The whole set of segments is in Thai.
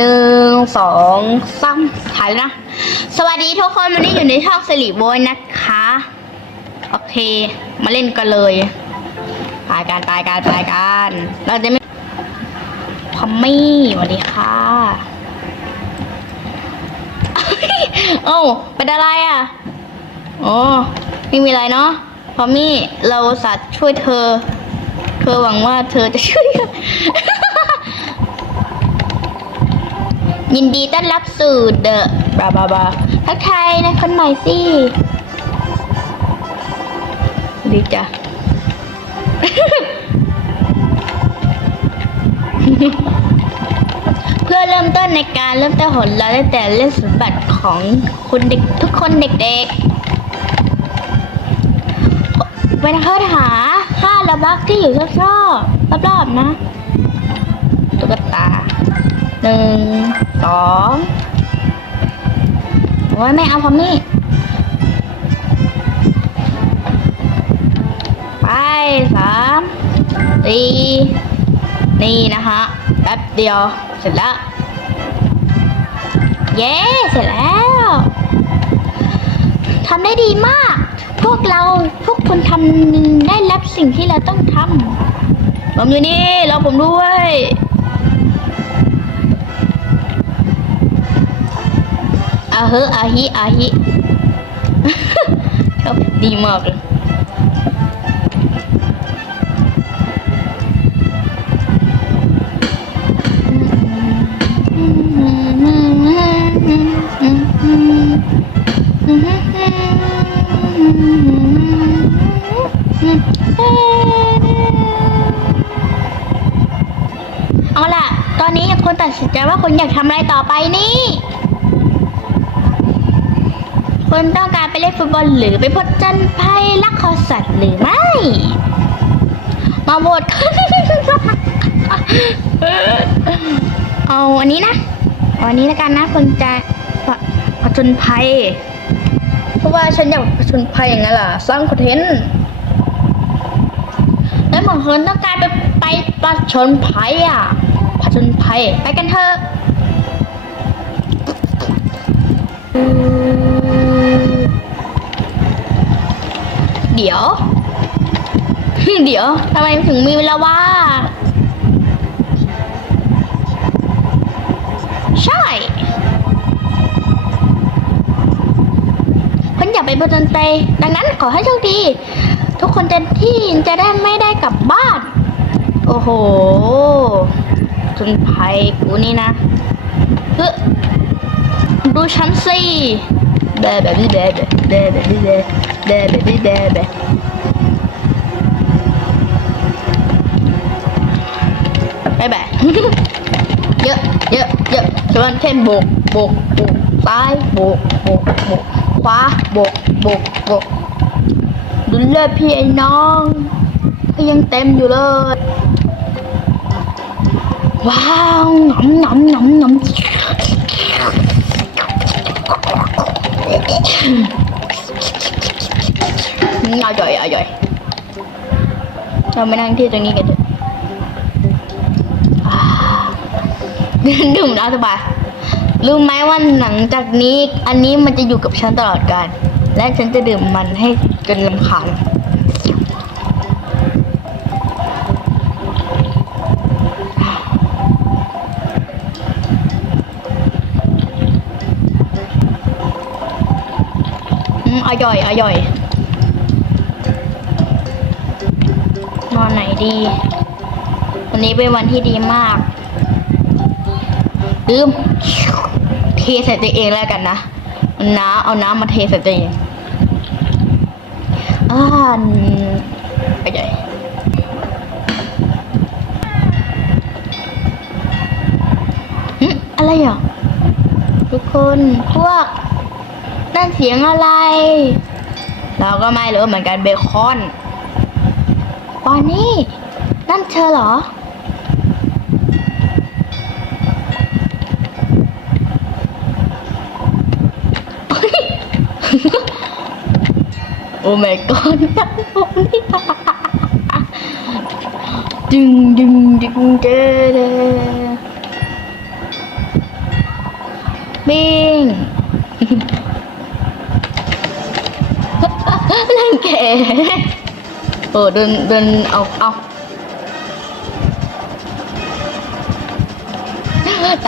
หนึ่งสองสามถ่ายแล้วนะ สวัสดีทุกคนวันนี้อยู่ในช่องสิริโบยนะคะ โอเค มาเล่นกันเลยไปกันไปกันไปกันเราจะไม่พอมมี่สวัสดีค่ะ โอ้เป็นอะไรอะโอ้ไม่มีอะไรเนาะพอมมี่เราสัตว์ช่วยเธอ เธอหวังว่าเธอจะช่วย ยินดีต้อนรับสู่เดอะบาบาบาทักทายนะคนใหม่สิดีจ้ะเพื่อเริ่มต้นในการเริ่มต้นหนเราได้แต่เล่นสมบัติของคุณเด็กทุกคนเด็กๆเวลาเขาหาค่าระบักที่อยู่รอบๆรอบๆนะตุ๊กตา หนึ่งสองโอ้ยไม่เอาพอมนี่ ไปสามสี่นี่นะคะแป๊บเดียวเสร็จแล้ว เย้ เสร็จแล้วทำได้ดีมาก พวกเราพวกคุณทำได้รับสิ่งที่เราต้องทำผมอยู่นี่รอผมด้วย อาเฮอาฮิอาฮิชอบดีมากเลยเอาล่ะ ตอนนี้คนตัดสินใจว่าคนอยากทำอะไรต่อไปนี่ คุณต้องการไปเล่นฟุตบอลหรือไปพจนภัยลักคอสัตว์หรือไม่ มาโหวตเอาอันนี้นะเอาอันนี้แล้วกันนะคุณจะผผจญภัย เพราะว่าฉันอยากผจญภัยอย่างนั้นล่ะ สร้างคอนเทนต์ แล้วบางคนต้องการไปไปผจญภัยอะผจญภัย ไปกันเถอะ เดี๋ยว เดี๋ยวทำไมถึงมีเวลาว่า ใช่คนอยากไปบนดนตรีดังนั้นขอให้โชคดี ทุกคนจะที่จะได้ไม่ได้กลับบ้าน โอ้โหจนภัยกูนี่นะเฮ้ดูฉันสิแบะแบบนี้แบะแบะแบบนี้แบบะแบบ นี้แบะแบะไปแบะเยอะเยอะเยอะชวนเช่นโบกโบกโบกซ้ายโบกโบกโบกขวาโบกโบกโบกดูเลือดพี่ไอ้น้องก็ยังเต็มอยู่เลย ว้าวหนำหนำหนำหนำ อร่อยอร่อยเรามานั่งที่ตรงนี้กันเถอะดื่มแล้วสบายรู้ไหมว่าหลังจากนี้ อันนี้มันจะอยู่กับฉันตลอดกาลและฉันจะดื่มมันให้จนลำคาญอร่อยอร่อย นอนไหนดี วันนี้เป็นวันที่ดีมากลืมเทใส่ตัวเองแล้วกันนะเอาน้ำเอาน้ำมาเทใส่ตัวเองอ่านไปใหญ่หึอะไรอะทุกคนพวกนั่นเสียงอะไร เราก็ไม่รู้เหมือนกันเบคอน ออนนี่ นั่นเธอเหรอ โอ้แม่กอนนั่นผมนี่ดึงดึงดึงเด้เด้บิงเล่นเก๋ มโอ้เดินเดินเอาเอา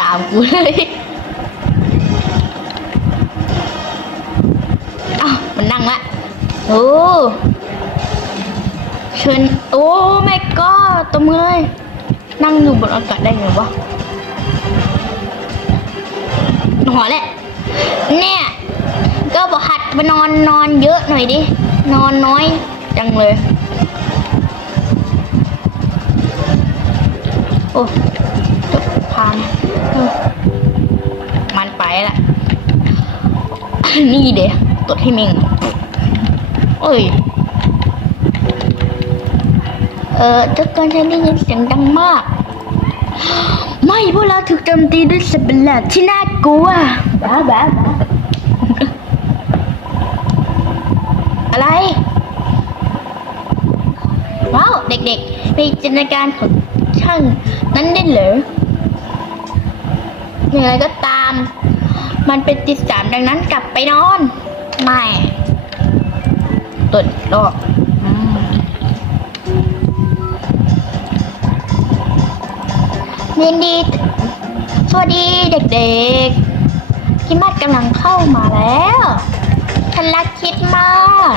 ตามกูเลยอ้าวมันนั่งละโอ้เชิญโอ้แม่ก็ตบมือเลยนั่งอยู่บนอากาศได้ไงวะหอแหละเนี่ย ก็บอกหัดไปนอนนอนเยอะหน่อยดิ นอนน้อยจังเลย โอ้จบพานมันไปละนี่เดี๋ยวตดให้เมงโอ้ย เออเจ้าการฉันได้ยินเสียงดังมาก ไม่พวกเราถูกโจมตีด้วยสัตว์ประหลาดที่น่ากลัวบ้าบ้าบ้าอะไรว้าวเด็กๆ มีจินตนาการของางนั้นได้เหรออย่างไรก็ตาม มันเป็นติดสามดังนั้นกลับไปนอน ไม่ตุดดอกอืมยินดี สวัสดีเด็กๆ คิดมาสกำลังเข้ามาแล้ว ฉันรักคิดมาก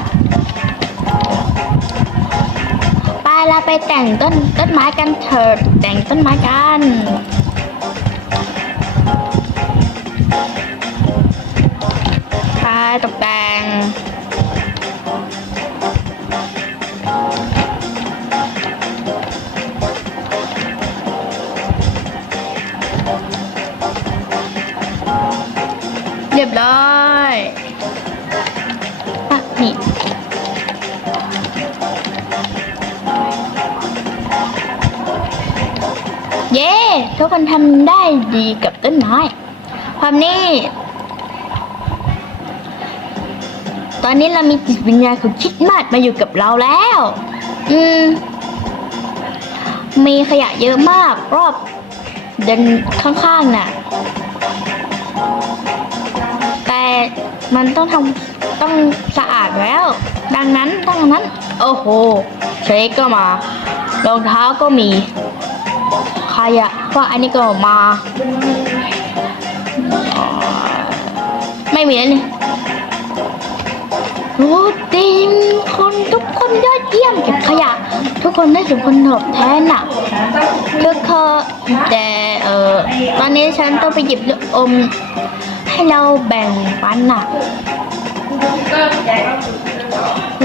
เราไปแต่งต้นต้นไม้กันเถิดแต่งต้นไม้กันค่ะตกแต่ง เย้ทุกคนทำได้ดีกับต้นไม้ ความนี้ ตอนนี้เรามีจิตวิญญาณของคิดมาดมาอยู่กับเราแล้ว อืม มีขยะเยอะมาก รอบเดินข้างๆน่ะ แต่มันต้องทำต้องสะอาดแล้ว ดังนั้นดังนั้น โอ้โหเชคก็มารองเท้าก็มี ใครอะว่าอันนี้ก็มา ไม่มีแล้วนี่โอ้ทีมคนทุกคนยอดเยี่ยมเก็บขยะ ทุกคนได้สมผลตอบแทนน่ะก็คือแต่เออตอนนี้ฉันต้องไปหยิบลูกอม ให้เราแบ่งปันน่ะ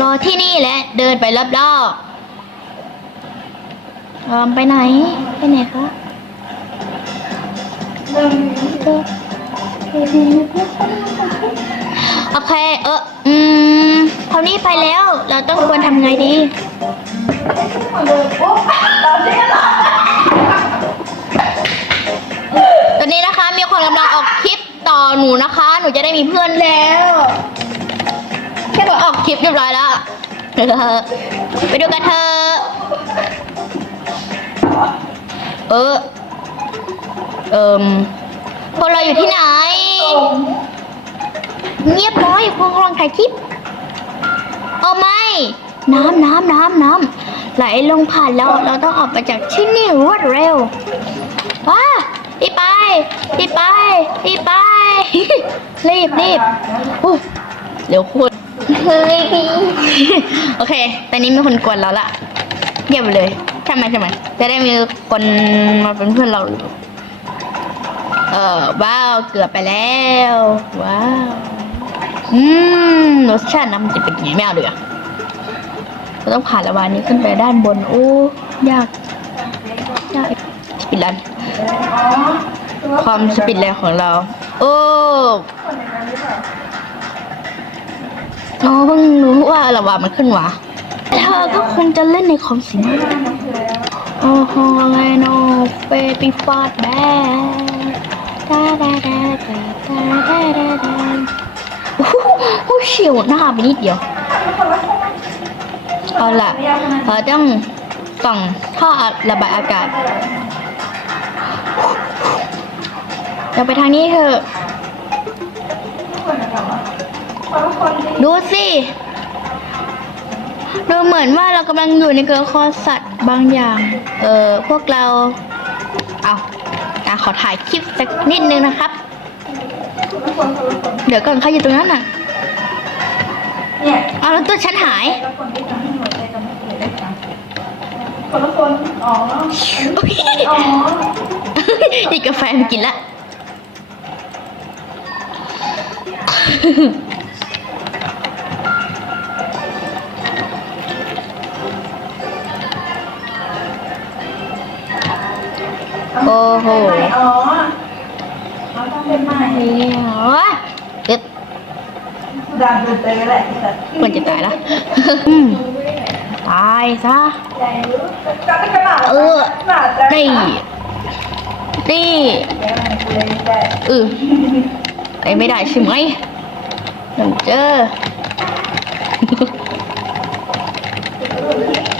รอที่นี่แหละเดินไปรอบๆ ออไปไหน ไปไหนคะโอเค เออ อืมคราวนี้ไปแล้ว เราต้องควรทำไงดี ตอนนี้นะคะ มีคนกำลังออกคลิปต่อหนูนะคะ หนูจะได้มีเพื่อนแล้วแค่กออกคลิปเรียบร้อยแล้วเออไปดูกันเถอะ เออ เอิมพวกเราอยู่ที่ไหน เงียบน้อยพวกกำลังถ่ายคลิปเอาไม่น้ำน้ำน้ำน้ำไหลลงผ่านเราเราต้องออกไปจากที่นี่รวดเร็วว้ารีบไปรีบไปรีบไป รีบรีบเดี๋ยวคุณเฮ้ยโอเค ตอนนี้มีคนกวนเราละเงียบเลย ทำไมทำไม จะได้มีคนมาเป็นเพื่อนเราเออว้าว เกือบไปแล้ว ว้าว อืมรสชาติน้ำมันจะเป็นยังไงไม่เอาดีกว่าเราต้องผ่านระบายนี้ขึ้นไปด้านบน โอ้ ยาก ยากสปิดรัน ความสปิดแรงของเรา โอ้เราเพิ่งรู้ว่าระบามันขึ้นวะ เธอก็คงจะเล่นในคอมสินะโอ้โหอะไรโนเบบี้ฟาดแบดาดาดาดาดาดาดาดาโอ้โหเฉียวหน้าไปนิดเดียว เอาละเราต้องส่องท่อระบายอากาศเราไปทางนี้เถอะดูสิ ดูเหมือนว่าเรากำลังอยู่ในเกลือคอสัตว์บางอย่าง เออพวกเรา เอาอะขอถ่ายคลิปสักนิดนึงนะครับคนละคนคนละคนเดี๋ยวก่อนใครอยู่ตรงนั้นน่ะเนี่ยเอาแล้วตัวฉันหาย คนละคนที่ทำให้หัวใจจะไม่เกิดได้ค่ะคนละคนอ๋อ อ๋ออีกกาแฟมากินละ อ้โหอ๋อเราต้องเป็นใหม่เดี๋ยวเด็ดดามดูเตยแหละมันจะตายละตายซะเออนี่นี่เออไปไม่ได้ใช่ไหมเจอ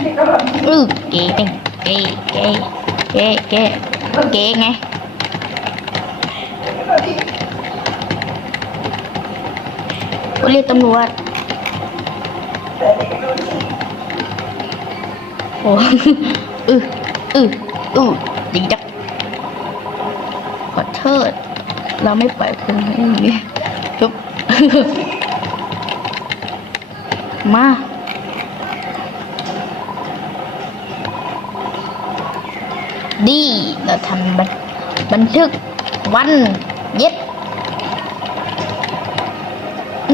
นี่ก็แบบอือเก๋เก๋เก๋เก๋เก๋ เก๋ไงก็เรียกตำรวจโอ้อืออืออือดีจักขอโทษเราไม่ปล่อยคุณให้อย่างนี้จุ๊บมา ดีเราทำบันบันทึกวันเย็ด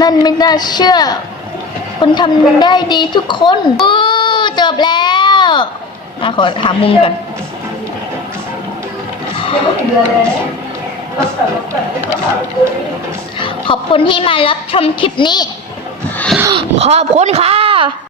นั่นไม่น่าเชื่อ คุณทำได้ดีทุกคนอู้จบแล้วมาขอถามมุมก่อนยันขอบคุณที่มารับชมคลิปนี้ ขอบคุณค่ะ